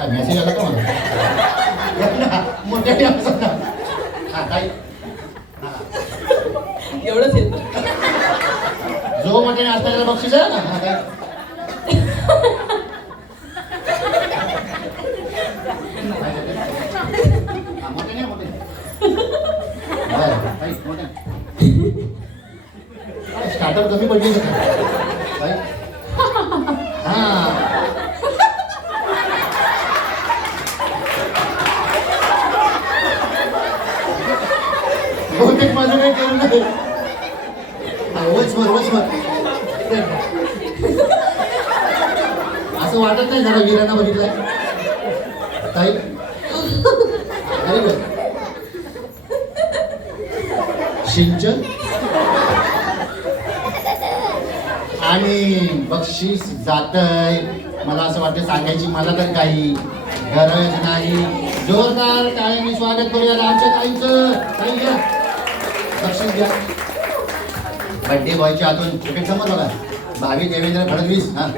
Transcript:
काय मेसेज आला का मला या ना, मोठ्याने असं ना. हा हा. एवढंच येतं. जो मोठ्याने असता त्याला बक्षीस आहे ना. हा हा, मोठ्याने, मोठ्याने. स्टार्टर कमी पडली का ताई? हा बहुतेक माझं काही केलं नाही असं वाटत नाही जरा वीरांना बघितलंय. ताई. अरे बघ सिंचन. आणि बक्षीस जातय. मला असं वाटतं सांगायची मला तर काही गरज नाही. जोरदार टाळ्यांनी स्वागत करूया आमच्या ताईचं. ताई बक्षीस घ्या बड्डे बॉयच्या हातून. क्रिकेट समोर बघा भावी देवेंद्र फडणवीस हां.